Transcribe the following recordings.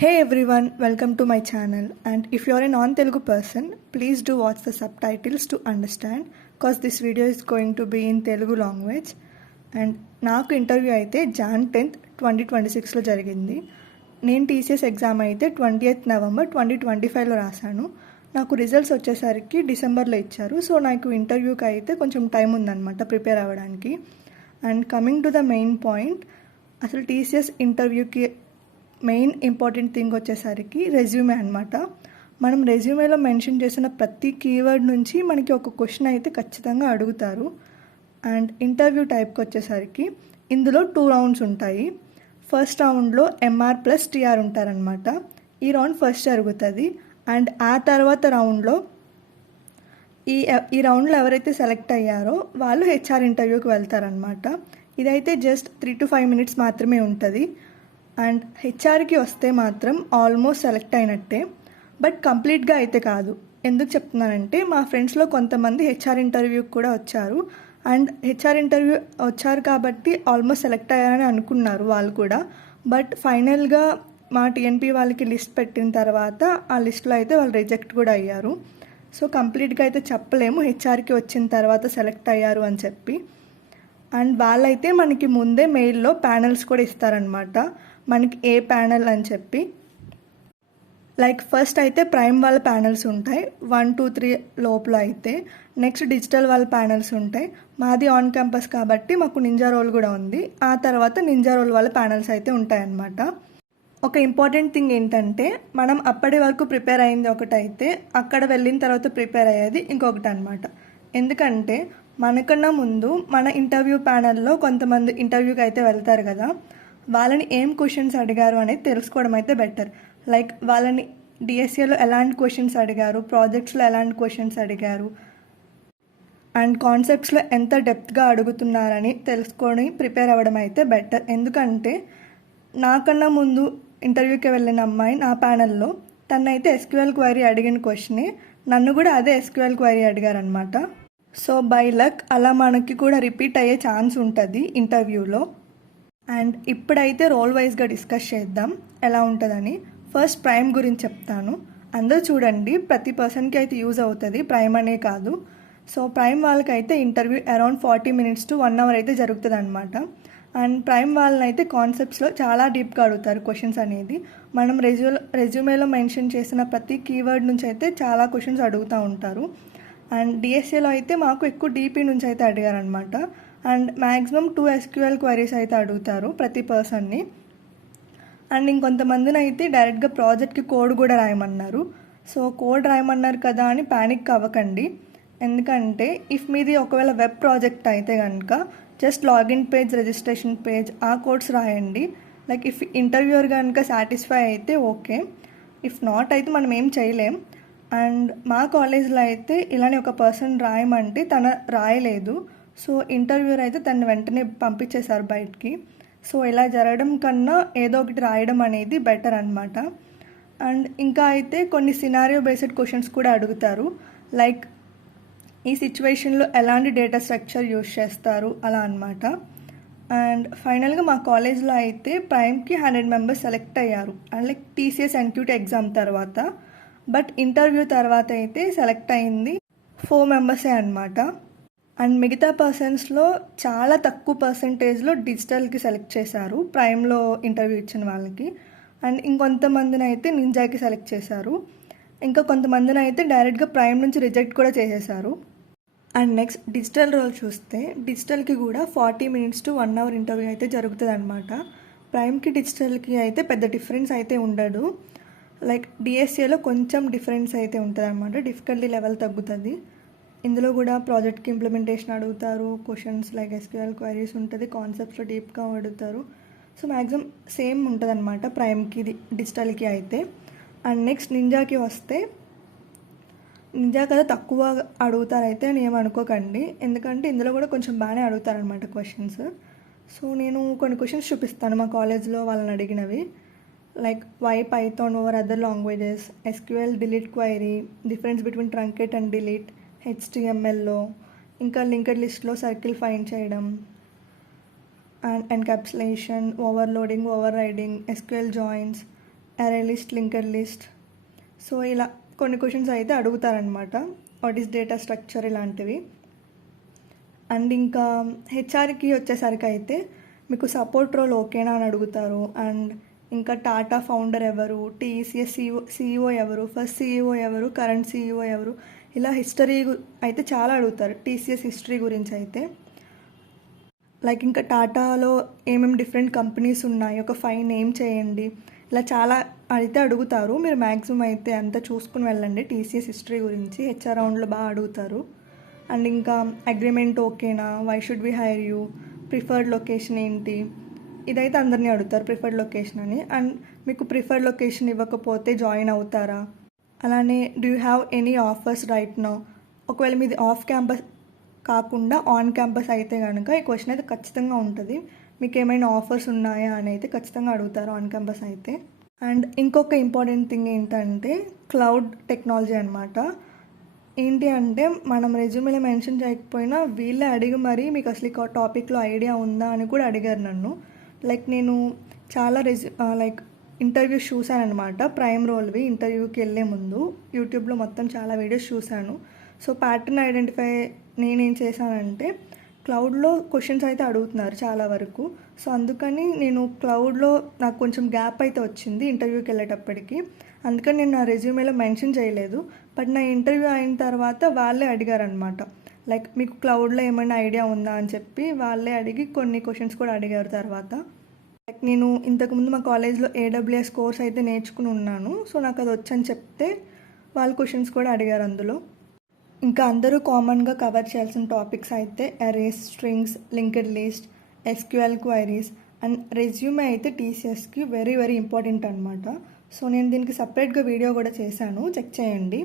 Hey everyone, welcome to my channel. And if you're a non-Telugu person, please do watch the subtitles to understand, because this video is going to be in Telugu language. And నాకు interview అయితే Jan 10th 2026లో జరిగింది. నేను TCS exam అయితే 20th November 2025లో రాశాను. నాకు results వచ్చేసరికి డిసెంబర్లో ఇచ్చారు. సో నాకు ఇంటర్వ్యూకి అయితే కొంచెం టైం ఉందన్నమాట ప్రిపేర్ అవ్వడానికి. And coming to the main point, అసలు టీసీఎస్ ఇంటర్వ్యూకి మెయిన్ ఇంపార్టెంట్ థింగ్ వచ్చేసరికి రెజ్యూమే అనమాట. మనం రెజ్యూమేలో మెన్షన్ చేసిన ప్రతి కీవర్డ్ నుంచి మనకి ఒక క్వశ్చన్ అయితే ఖచ్చితంగా అడుగుతారు. అండ్ ఇంటర్వ్యూ టైప్కి వచ్చేసరికి ఇందులో 2 రౌండ్స్ ఉంటాయి. ఫస్ట్ రౌండ్లో ఎంఆర్ ప్లస్ టీఆర్ ఉంటారనమాట. ఈ రౌండ్ ఫస్ట్ జరుగుతుంది. అండ్ ఆ తర్వాత రౌండ్లో ఈ రౌండ్లో ఎవరైతే సెలెక్ట్ అయ్యారో వాళ్ళు హెచ్ఆర్ ఇంటర్వ్యూకి వెళ్తారనమాట. ఇదైతే జస్ట్ 3 to 5 minutes మాత్రమే ఉంటుంది. అండ్ హెచ్ఆర్కి వస్తే మాత్రం ఆల్మోస్ట్ సెలెక్ట్ అయినట్టే, బట్ కంప్లీట్గా అయితే కాదు. ఎందుకు చెప్తున్నానంటే మా ఫ్రెండ్స్లో కొంతమంది హెచ్ఆర్ ఇంటర్వ్యూకి కూడా వచ్చారు. అండ్ హెచ్ఆర్ ఇంటర్వ్యూ వచ్చారు కాబట్టి ఆల్మోస్ట్ సెలెక్ట్ అయ్యారని అనుకున్నారు వాళ్ళు కూడా. బట్ ఫైనల్గా మా టీఎన్పీ వాళ్ళకి లిస్ట్ పెట్టిన తర్వాత ఆ లిస్ట్లో అయితే వాళ్ళు రిజెక్ట్ కూడా అయ్యారు. సో కంప్లీట్గా అయితే చెప్పలేము హెచ్ఆర్కి వచ్చిన తర్వాత సెలెక్ట్ అయ్యారు అని చెప్పి. అండ్ వాళ్ళైతే మనకి ముందే మెయిల్లో ప్యానెల్స్ కూడా ఇస్తారనమాట, మనకి ఏ ప్యానెల్ అని చెప్పి. లైక్ ఫస్ట్ అయితే ప్రైమ్ వాళ్ళ ప్యానెల్స్ ఉంటాయి 1, 2, 3 లోపల అయితే. నెక్స్ట్ డిజిటల్ వాళ్ళ ప్యానెల్స్ ఉంటాయి. మాది ఆన్ క్యాంపస్ కాబట్టి మాకు నింజా రోల్ కూడా ఉంది. ఆ తర్వాత నింజా రోల్ వాళ్ళ ప్యానెల్స్ అయితే ఉంటాయన్నమాట. ఒక ఇంపార్టెంట్ థింగ్ ఏంటంటే మనం అప్పటి వరకు ప్రిపేర్ అయింది ఒకటైతే అక్కడ వెళ్ళిన తర్వాత ప్రిపేర్ అయ్యేది ఇంకొకటి అనమాట. ఎందుకంటే మనకన్నా ముందు మన ఇంటర్వ్యూ ప్యానెల్లో కొంతమంది ఇంటర్వ్యూకి అయితే వెళ్తారు కదా, వాళ్ళని ఏం క్వశ్చన్స్ అడిగారు అనేది తెలుసుకోవడం అయితే బెటర్. లైక్ వాళ్ళని డిఎస్ఏలో ఎలాంటి క్వశ్చన్స్ అడిగారు, ప్రాజెక్ట్స్లో ఎలాంటి క్వశ్చన్స్ అడిగారు, అండ్ కాన్సెప్ట్స్లో ఎంత డెప్త్గా అడుగుతున్నారని తెలుసుకొని ప్రిపేర్ అవ్వడం అయితే బెటర్. ఎందుకంటే నాకన్నా ముందు ఇంటర్వ్యూకి వెళ్ళిన అమ్మాయి నా ప్యానెల్లో తనైతే ఎస్క్యూఎల్ క్వైరీ అడిగిన క్వశ్చనే నన్ను కూడా అదే ఎస్క్యూఎల్ క్వైరీ అడిగారనమాట. సో బై లక్ అలా మనకి కూడా రిపీట్ అయ్యే ఛాన్స్ ఉంటుంది ఇంటర్వ్యూలో. అండ్ ఇప్పుడైతే రోల్ వైజ్గా డిస్కస్ చేద్దాం ఎలా ఉంటుందని. ఫస్ట్ ప్రైమ్ గురించి చెప్తాను. అందరూ చూడండి, ప్రతి పర్సన్కి అయితే యూజ్ అవుతుంది, ప్రైమ్ అనే కాదు. సో ప్రైమ్ వాళ్ళకైతే interview around 40 minutes to 1 hour అయితే జరుగుతుంది అనమాట. అండ్ ప్రైమ్ వాళ్ళని అయితే కాన్సెప్ట్స్లో చాలా డీప్గా అడుగుతారు క్వశ్చన్స్ అనేది. మనం రెజ్యూమేలో మెన్షన్ చేసిన ప్రతి కీవర్డ్ నుంచి అయితే చాలా క్వశ్చన్స్ అడుగుతూ ఉంటారు. అండ్ డిఎస్ఏలో అయితే మాకు ఎక్కువ డీపీ నుంచి అయితే అడిగారనమాట. అండ్ మ్యాక్సిమం 2 SQL క్వైరీస్ అయితే అడుగుతారు ప్రతి పర్సన్ని. అండ్ ఇంకొంతమందిని అయితే డైరెక్ట్గా ప్రాజెక్ట్కి కోడ్ కూడా రాయమన్నారు. సో కోడ్ రాయమన్నారు కదా అని ప్యానిక్ అవ్వకండి. ఎందుకంటే ఇఫ్ మీది ఒకవేళ వెబ్ ప్రాజెక్ట్ అయితే కనుక just login page, registration page ఆ కోడ్స్ రాయండి. లైక్ ఇఫ్ ఇంటర్వ్యూర్ కనుక సాటిస్ఫై అయితే ఓకే, ఇఫ్ నాట్ అయితే మనం ఏం చేయలేం. అండ్ మా కాలేజ్లో అయితే ఇలానే ఒక పర్సన్ రాయమంటే తన రాయలేదు. సో ఇంటర్వ్యూర్ అయితే తను వెంటనే పంపించేశారు బయటికి. సో ఇలా జరగడం కన్నా ఏదో ఒకటి రాయడం అనేది బెటర్ అనమాట. అండ్ ఇంకా అయితే కొన్ని సినారియో బేస్డ్ క్వశ్చన్స్ కూడా అడుగుతారు. లైక్ ఈ సిచ్యువేషన్లో ఎలాంటి డేటా స్ట్రక్చర్ యూజ్ చేస్తారు అలా అనమాట. అండ్ ఫైనల్గా మా కాలేజ్లో అయితే ప్రైమ్కి 100 members సెలెక్ట్ అయ్యారు. And like TCS NQT exam తర్వాత. బట్ ఇంటర్వ్యూ తర్వాత అయితే సెలెక్ట్ అయింది 4 members అనమాట. అండ్ మిగతా పర్సన్స్లో చాలా తక్కువ పర్సంటేజ్లో డిజిటల్కి సెలెక్ట్ చేశారు ప్రైమ్లో ఇంటర్వ్యూ ఇచ్చిన వాళ్ళకి. అండ్ ఇంకొంతమందిని అయితే నింజాకి సెలెక్ట్ చేశారు. ఇంకా కొంతమందిని అయితే డైరెక్ట్గా ప్రైమ్ నుంచి రిజెక్ట్ కూడా చేసేశారు. అండ్ నెక్స్ట్ డిజిటల్ రోల్ చూస్తే డిజిటల్కి కూడా 40 minutes to 1 hour ఇంటర్వ్యూ అయితే జరుగుతుంది అనమాట. ప్రైమ్కి డిజిటల్కి అయితే పెద్ద డిఫరెన్స్ అయితే ఉండదు. లైక్ డిఎస్ఏలో కొంచెం డిఫరెన్స్ అయితే ఉంటుంది అనమాట, డిఫికల్టీ లెవెల్ తగ్గుతుంది. ఇందులో కూడా ప్రాజెక్ట్కి ఇంప్లిమెంటేషన్ అడుగుతారు, క్వశ్చన్స్ లైక్ ఎస్క్యూఎల్ క్వైరీస్ ఉంటుంది, కాన్సెప్ట్స్లో డీప్గా అడుగుతారు. సో మ్యాక్సిమం సేమ్ ఉంటుంది అనమాట ప్రైమ్కి డిజిటల్కి అయితే. అండ్ నెక్స్ట్ నింజాకి వస్తే నింజా కదా తక్కువ అడుగుతారైతే అని ఏమనుకోకండి, ఎందుకంటే ఇందులో కూడా కొంచెం బాగానే అడుగుతారనమాట క్వశ్చన్స్. సో నేను కొన్ని క్వశ్చన్స్ చూపిస్తాను మా కాలేజ్లో వాళ్ళని అడిగినవి. Like why Python over other languages, SQL delete query, difference between truncate and delete, HTMLలో, ఇంకా లింక్డ్ లిస్ట్లో సర్కిల్ ఫైండ్ చేయడం, and encapsulation, overloading, overriding, SQL joins, array list, linked list. So ఇలా కొన్ని క్వశ్చన్స్ అయితే అడుగుతారనమాట. వాట్ ఈస్ డేటా స్ట్రక్చర్ ఇలాంటివి. And ఇంకా హెచ్ఆర్కి వచ్చేసరికి అయితే మీకు సపోర్ట్ రోల్ ఓకేనా అని అడుగుతారు. అండ్ ఇంకా టాటా ఫౌండర్ ఎవరు, టీసీఎస్ సీఈఓ ఎవరు, ఫస్ట్ సీఈఓ ఎవరు, కరెంట్ సీఈఓ ఎవరు, ఇలా హిస్టరీ అయితే చాలా అడుగుతారు. టీసీఎస్ హిస్టరీ గురించి అయితే లైక్ ఇంకా టాటాలో ఏమేమి డిఫరెంట్ కంపెనీస్ ఉన్నాయి, ఒక 5 నేమ్ చేయండి, ఇలా చాలా అయితే అడుగుతారు. మీరు మ్యాక్సిమం అయితే అంతా చూసుకుని వెళ్ళండి. టీసీఎస్ హిస్టరీ గురించి హెచ్ఆర్ రౌండ్లో బాగా అడుగుతారు. అండ్ ఇంకా అగ్రిమెంట్ ఓకేనా, why should we hire you, preferred location ఏంటి, ఇదైతే అందరినీ అడుగుతారు ప్రిఫర్డ్ లొకేషన్ అని. అండ్ మీకు ప్రిఫర్డ్ లొకేషన్ ఇవ్వకపోతే జాయిన్ అవుతారా, అలానే do you have any offers right now. ఒకవేళ మీది ఆఫ్ క్యాంపస్ కాకుండా ఆన్ క్యాంపస్ అయితే కనుక ఈ క్వశ్చన్ అయితే ఖచ్చితంగా ఉంటుంది. మీకు ఏమైనా ఆఫర్స్ ఉన్నాయా అని అయితే ఖచ్చితంగా అడుగుతారు ఆన్ క్యాంపస్ అయితే. అండ్ ఇంకొక ఇంపార్టెంట్ థింగ్ ఏంటంటే క్లౌడ్ టెక్నాలజీ అనమాట. ఏంటి అంటే మనం రెజ్యూమేలో మెన్షన్ చేయకపోయినా వీళ్ళే అడిగి మరీ మీకు అసలు ఈ టాపిక్లో ఐడియా ఉందా అని కూడా అడిగారు నన్ను. లైక్ నేను చాలా లైక్ ఇంటర్వ్యూస్ చూశాను అనమాట. ప్రైమ్ రోల్వి ఇంటర్వ్యూకి వెళ్ళే ముందు యూట్యూబ్లో మొత్తం చాలా వీడియోస్ చూశాను. సో ప్యాటర్న్ ఐడెంటిఫై నేనేం చేశానంటే క్లౌడ్లో క్వశ్చన్స్ అయితే అడుగుతున్నారు చాలా వరకు. సో అందుకని నేను క్లౌడ్లో నాకు కొంచెం గ్యాప్ అయితే వచ్చింది ఇంటర్వ్యూకి వెళ్ళేటప్పటికి. అందుకని నేను నా రెజ్యూమేలో మెన్షన్ చేయలేదు. బట్ నా ఇంటర్వ్యూ అయిన తర్వాత వాళ్ళే అడిగారనమాట, లైక్ మీకు క్లౌడ్లో ఏమైనా ఐడియా ఉందా అని చెప్పి వాళ్ళే అడిగి కొన్ని క్వశ్చన్స్ కూడా అడిగారు తర్వాత. లైక్ నేను ఇంతకుముందు మా కాలేజ్లో AWS కోర్స్ అయితే నేర్చుకుని ఉన్నాను. సో నాకు అది వచ్చని చెప్తే వాళ్ళు క్వశ్చన్స్ కూడా అడిగారు అందులో. ఇంకా అందరూ కామన్గా కవర్ చేయాల్సిన టాపిక్స్ అయితే arrays, strings, linked list, SQL queries and resume అయితే టీసీఎస్కి వెరీ వెరీ ఇంపార్టెంట్ అనమాట. సో నేను దీనికి సపరేట్గా వీడియో కూడా చేశాను, చెక్ చేయండి.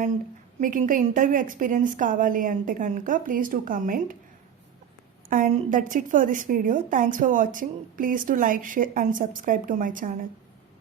అండ్ మీకు ఇంకా ఇంటర్వ్యూ ఎక్స్పీరియన్స్ కావాలి అంటే కనుక please do comment. And that's it for this video. Thanks for watching. Please do like, share and subscribe to my channel.